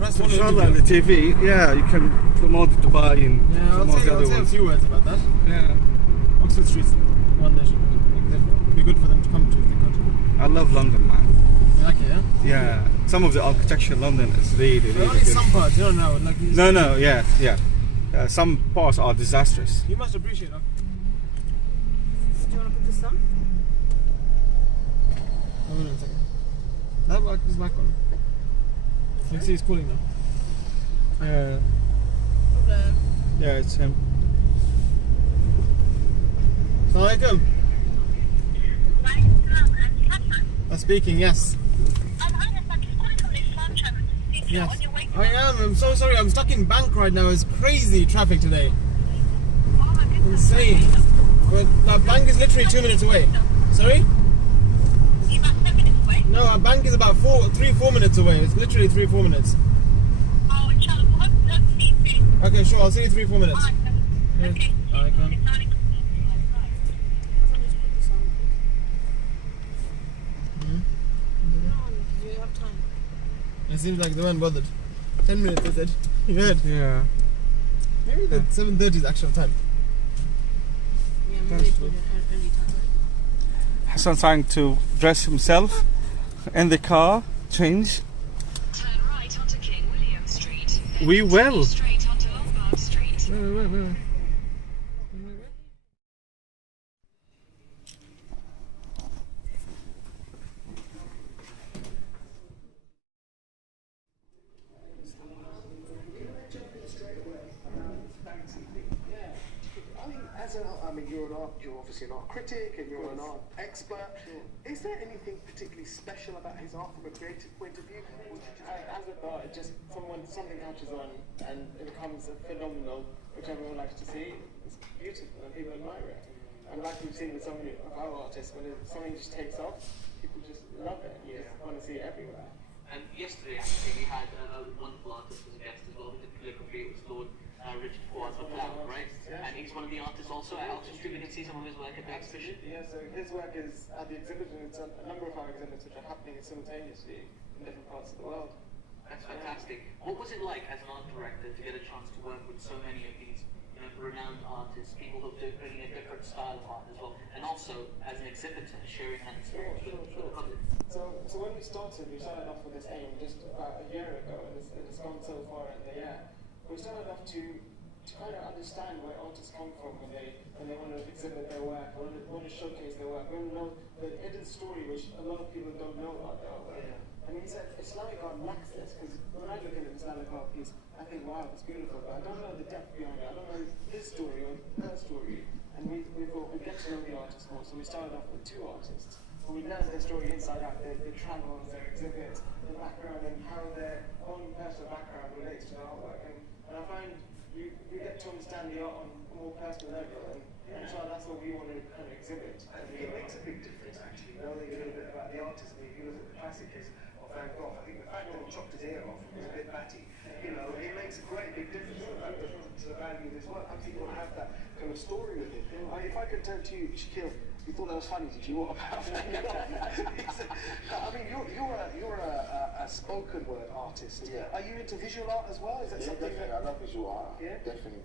inshallah, on the TV, yeah, you can promote Dubai and promote the other ones. I'll say a few words about that. Yeah. Oxford Street's one nation. It'd be good for them to come to the country. I love London, man. You like it, yeah? Yeah. Some of the architecture in London is really, really only good. some parts, you don't know. Like No, yeah. Some parts are disastrous. You must appreciate that. Do you want to put this on? Hold on a second. That mic is back on. You can see it's cooling now. Yeah, it's him. Assalamu alaikum. Speaking, yes. Yes. I am. I'm so sorry. I'm stuck in Bank right now. It's crazy traffic today. Insane. But our Bank is literally 2 minutes away. Sorry? No, our Bank is about 3-4 minutes away. It's literally 3-4 minutes. Okay, sure. I'll see you 3-4 minutes. Okay. I can. It seems like they weren't bothered. 10 minutes, they said. You heard? Yeah. Maybe the 7:30 is actual time. Yeah, maybe put it early time. Hassan trying to dress himself in the car, change. Turn right onto King William Street. We will. Straight onto Lombard Street. Wait. You're obviously an art critic and you're an art expert. Sure. Is there anything particularly special about his art from a creative point of view? As a art, it just something catches on and it becomes phenomenal, which everyone likes to see. It's beautiful and people admire it. And like we've seen with so many of our artists, when something just takes off, people just love it. You just want to see it everywhere. And yesterday, actually, we had a wonderful artist as a guest as well. We did calligraphy. It was Lord Richard-Fouad, MacLeod, right? Yeah. And he's one of the artists also at Oxford Street. We can see some of his work at the exhibition. Yeah, so his work is at the exhibit, and it's a number of our exhibits which are happening simultaneously in different parts of the world. That's fantastic. What was it like as an art director to get a chance to work with so many of these renowned artists, people who are bringing a different style of art as well, and also as an exhibitor, sharing that experience with the public? So when we started off with this aim just about a year ago, and it's gone so far in the year. We started off to kind of understand where artists come from when they want to exhibit their work, or want to showcase their work. We want to know the hidden story, which a lot of people don't know about their work. And he said Islamic art lacks this, because when I look at an Islamic art piece, I think, wow, it's beautiful, but I don't know the depth behind it. I don't know his story or her story. And we thought we'd get to know the artist more, so we started off with 2 artists. But we learned their story inside out, their travels, their exhibits, their background, and how their own personal background relates to the artwork. And I find you get to understand the art on a more personal level, and so that's what we want to kind of exhibit. I think it makes a big difference, actually, knowing a little bit about the artist. I mean, if you look at the classic case of Van Gogh, I think the fact that he chopped his ear off was a bit batty. It makes a great big difference to the value of his work. I think you'll have that kind of story with it. If I could turn to you, Shaquille, you thought that was funny, did you? What about that? I mean, you're a spoken word artist. Yeah. Are you into visual art as well? Is that something? Definitely. I love visual art. Yeah. Definitely.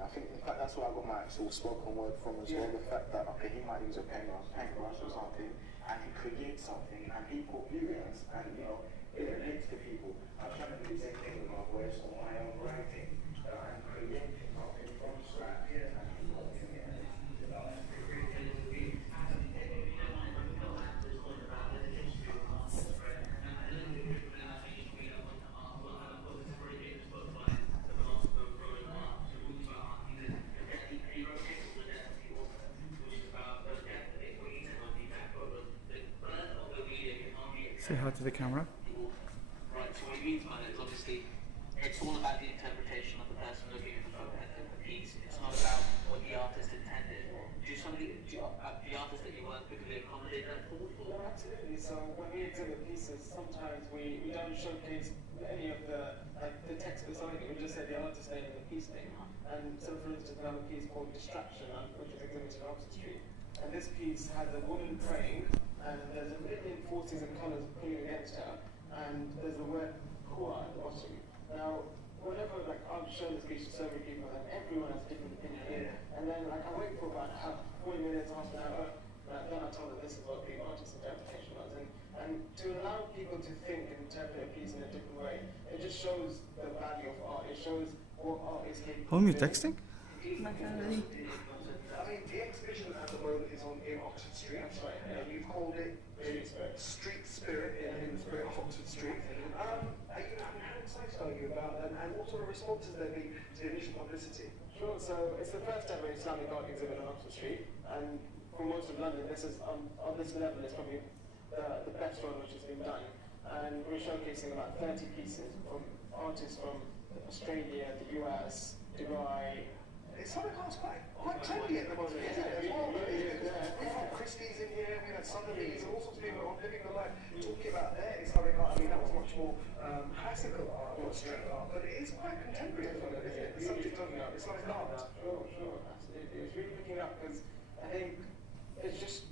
I think, in fact, that's where I got my sort of spoken word from as well. The fact that he might use a paintbrush or something, and he creates something, and people view it, and it relates to people. I'm trying to do the same thing with my voice or my own writing, and creating something from scratch. Say hi to the camera. Right, so what he means by that is obviously it's all about the interpretation of the person looking at the piece. It's not about what the artist intended. Do the artists that you work with, do they accommodate that thought? No, absolutely. So when we exhibit pieces, sometimes we don't showcase any of the text beside it. We just say the artist name and the piece name. And so, for instance, we have a piece called Distraction, which is exhibited on Oxford Street. And this piece has a woman praying, and there's a million forces and colours pulling against her, and there's a word core at the bottom. Now, whenever like I've shown this piece to so many people, and everyone has a different opinion. And then like I wait for about 40 minutes, half an hour, and then I told them this is what the artist's interpretation was. And to allow people to think and interpret a piece in a different way, it just shows the value of art. It shows what art is capable of. Whom are you texting? My family. I mean, the exhibition at the moment is in Oxford Street. That's right. And you've called it Street Spirit in the spirit of Oxford Street. How excited are you about that, and what sort of response has there been to the initial publicity? Sure, so it's the first ever Islamic art exhibit on Oxford Street, and for most of London, this is on this level, it's probably the best one which has been done. And we're showcasing about 30 pieces from artists from Australia, the US, Dubai. Islamic art's quite trendy at the moment, isn't it? As well, we've had Christie's in here, we've had Sotheby's, and all sorts of people on Living the Life talking about their Islamic art. I mean, that was much more classical art, not street art, but it is quite contemporary at the moment, isn't it? The subject of Islamic art. Sure, absolutely. It's really picking up because I think it's just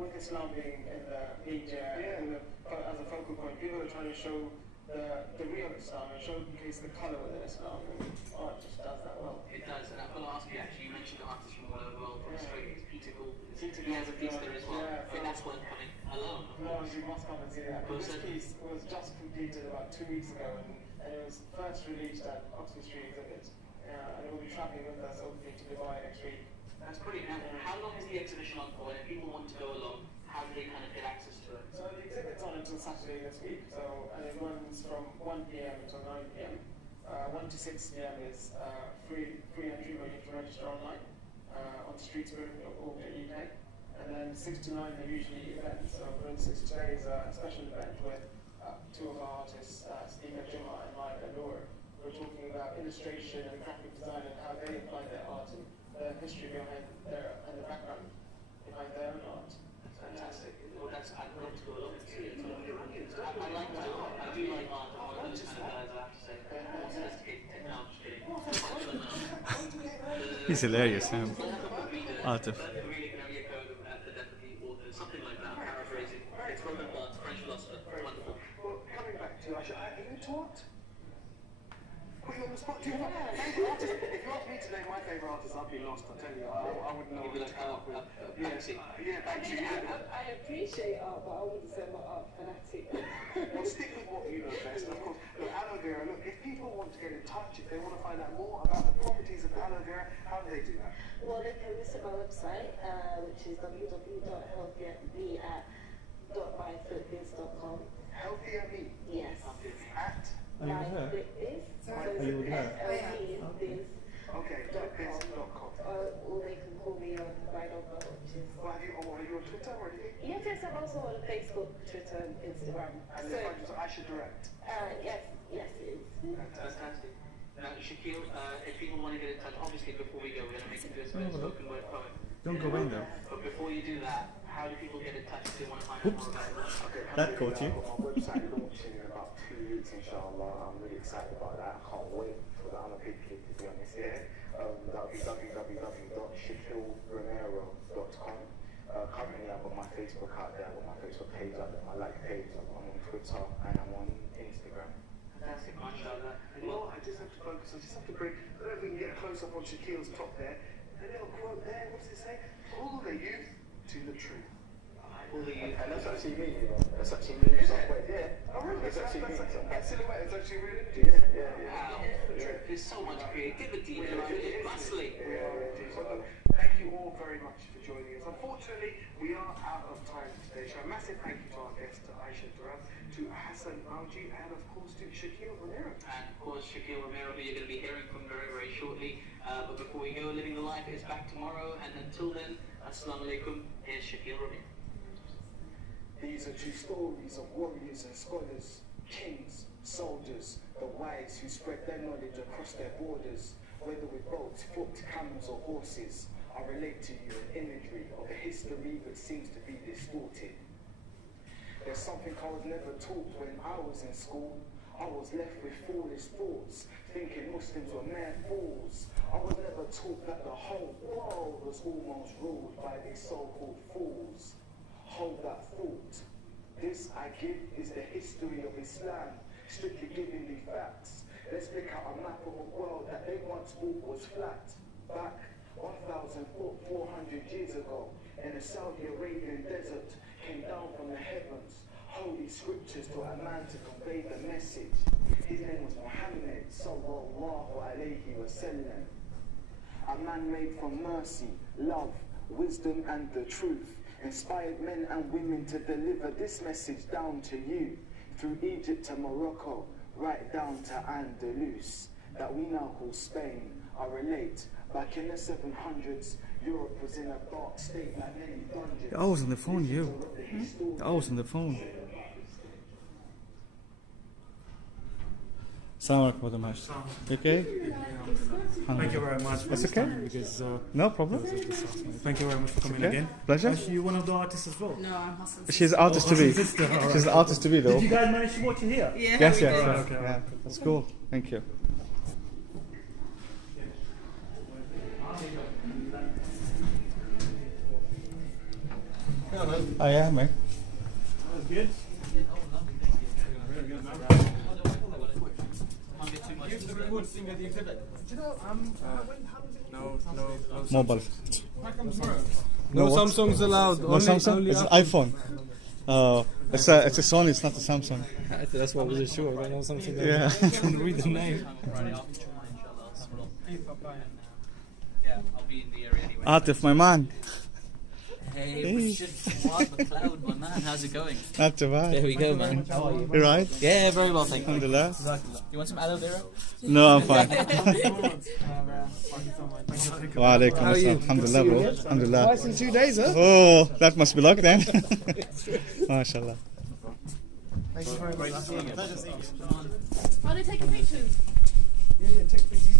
with Islam being in the media and as a focal point, people are trying to show the real Islam and showcase the colour within Islam, and art just does that well. It does, and I've got to ask you actually, you mentioned artists from all over the world, from Australia, it's Peter Gould. He has a piece there as well. I think that's worth coming alone. No, you must come and see that. This piece was just completed about 2 weeks ago, and it was first released at Oxford Street Exhibit. And it will be travelling with us hopefully to Dubai next week. That's brilliant. Now, how long is the exhibition on for? And if people want to go along, how do they kind of get access to it? So the exhibit's on until Saturday this week, and it runs from 1 p.m. until 9 p.m. 1 to 6 p.m. is free entry where you can register online on streetspirit.org.uk. And then 6 to 9 are usually events. So for instance, today is a special event with two of our artists, Steve and ولورد. We're talking about illustration and graphic design and how they apply their art and the history behind their and the background behind their own art. Fantastic. Well, I'd love to go along and see it. I like that. I do like art. I'm one of those kind of guys, I have to say. More sophisticated technology. He's hilarious, Sam. Artif. Something like that, paraphrasing. It's Roman Barthes, French philosopher. Wonderful. Well, coming back to Aisha, are you into art? Put you on the spot. Do you have a favourite artist? If you ask me to name my favourite artist, I'd be lost. I tell you, I wouldn't know. You'd be like, Banksy. Yeah, Banksy. I appreciate art, but I wouldn't say I'm an art fanatic. Well, stick with what you know best. And of course, look, aloe vera. Look, if people want to get in touch, if they want to find out more about the properties of aloe vera, how do they do that? Well, they can visit my website, which is www.healthier.myfootbiz.com. Healthier Me. Yes. At. MyFootbiz. Are you with her? Okay, footbiz.com. Or they can call me on my number, which is... Well, are you on Twitter or anything? Yes, I'm also on Facebook, Twitter, and Instagram. And So, they find you on Aisha Direct. yes, it is. Fantastic. Now, Shaquille, if people want to get in touch, obviously before we go, we're going to make you do a spoken word poem. Don't go in there. But before you do that, how do people get in touch if they want to find out more about it? Okay, That caught you. Our website launching in about 2 weeks, inshallah. I'm really excited about that. I can't wait for that. I'm a big kid, to be honest. Yeah. That'll be www.shaquilleromero.com. Currently, I've got my Facebook out there. I've got my Facebook page out there, my like page. I'm on Twitter and I'm on Instagram. Fantastic, mashallah. And you know what? I just have to focus. I just have to bring. I don't know if we can get a close up on Shaquille's top there. A little quote there. What's it say? Pull the youth to the truth. Pull the youth. And that's actually me, you know. That's actually me. Is it? Yeah. Oh, really? That's actually me. That silhouette is actually really. Wow. There's so much creativity in it. Bustling. So, look, thank you all very much for joining us. Unfortunately, we are out of time today. So a massive thank you to our guest, to Aisha-Fou'ad, to Ahlan, and of course to Shaquille Romero. And of course, Shaquille Romero, who you're going to be hearing from very, very shortly. But before we go, Living the Life is back tomorrow. And until then, Assalamu alaikum. Here's Shaquille Romero. These are true stories of warriors and scholars, kings, soldiers, the wise who spread their knowledge across their borders. Whether with boats, foot, camels or horses, I relate to you an imagery of a history that seems to be distorted. There's something I was never taught when I was in school. I was left with foolish thoughts, thinking Muslims were mere fools. I was never taught that the whole world was almost ruled by these so-called fools. Hold that thought. This I give is the history of Islam, strictly giving me facts. Let's pick out a map of a world that they once thought was flat. Back 1,400 years ago, in the Saudi Arabian desert, came down from the heavens holy scriptures to a man to convey the message. His name was Muhammad sallallahu alayhi wa sallam. A man made from mercy, love, wisdom and the truth, inspired men and women to deliver this message down to you, through Egypt to Morocco, right down to Andalus, that we now call Spain. I relate, back in the 700s, Europe was in a dark state like many dungeons. I was on the phone, you. I was on the phone. Assalamu alaikum very much. You okay? Thank you very much. That's okay. Because, no problem. Thank you very much for coming Okay. again. Pleasure. Is she one of the artists as well? No, I'm Hassan. She's an artist to be. sister. All right. She's an artist to be though. Did you guys manage to watch it here? Yeah. Yes, we yes. did. yes. Okay. Yeah, that's cool. Thank you. Oh yeah, mate. That was good. Mobile. No what? Samsungs allowed. No Samsung. It's an iPhone. It's a Sony. It's not a Samsung. That's what I wasn't sure. I don't know something. Yeah. I couldn't read the name. Yeah, I'll be in the area anyway. Atif, my man. Hey, Richard-Fou'ad, MacLeod, my man, how's it going? Not too bad. There we go, man. How are you? You right? Yeah, very well, thank you. Alhamdulillah. You want some aloe vera? No, I'm fine. Wa alaikum assalam. Alhamdulillah, bro. Alhamdulillah. Twice in 2 days, huh? Oh, that must be luck then. MashaAllah. Thank you very much. Are they taking pictures? Yeah, take pictures.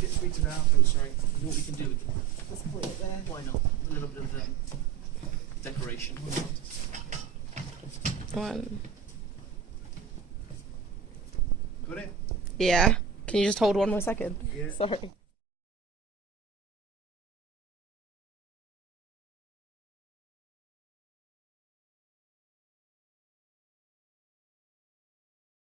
Get tweeted out. I'm sorry. What we can do, let's put it there. Why not? A little bit of decoration. One. Got it? Yeah. Can you just hold one more second? Yeah. Sorry.